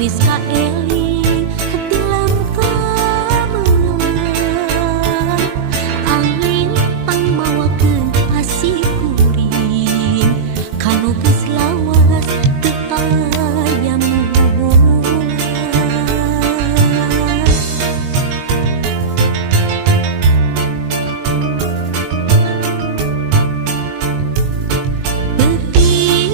Wis kaeling tilam kameungan angin pangmawakeun asih kuring kanu geus lawas teu aya mulan. Peuting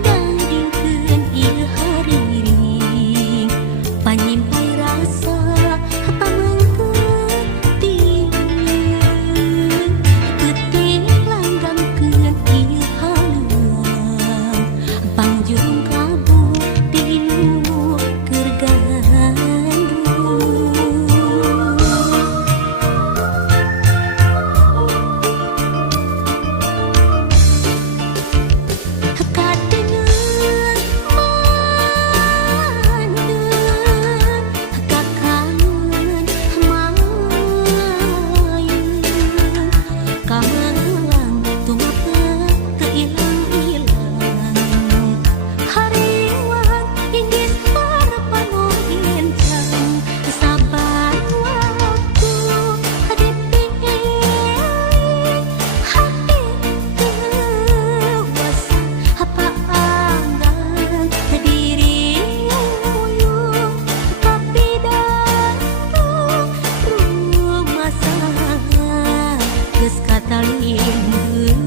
dangdingkeun ieu hariring panyimpay rasa pamengkeun tingin. Peuting langgangkeun ieu haluang pangjung kabu tilu keur gandrung. Kadengeun mandeun kakangeun mayun kamelang tumapeuk teu ilang-ilang hariwang inggis harapan encang sabar waktu dipilih hati dewasa apa anggan diri uyuh tapi datang rumah sana geus katalimbeun.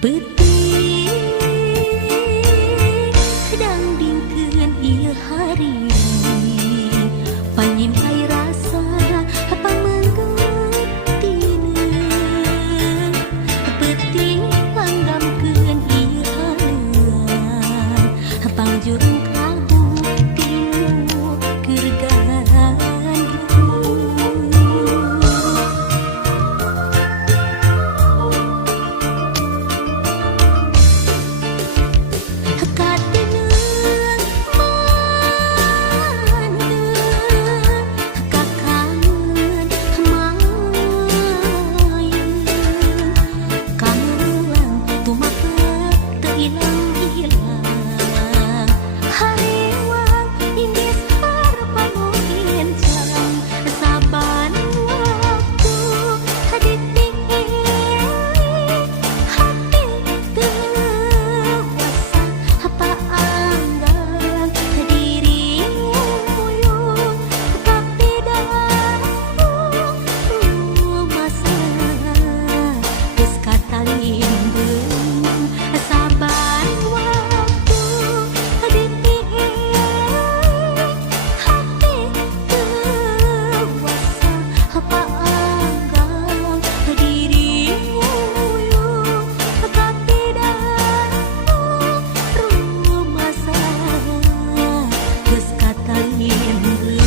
Peuting dangdingkeun ieu hariring panyimpay rasa pamengkeun tineung. Peuting langgangkeun ieu haluang pangjurung kabu tilu keur gandrung. Kadengeun mandeun kakangeun mayun kamelang tumapeuk teu ilang-ilang hariwang inggis harapan encang saban waktu dipilih hati dewasa apa anggan diri uyuh tapi datang rumah sana geus katalimbeun saban waktu dipilih hati dewasa apa anggan diri uyuh tapi datang rumah sana geus katalimbeun.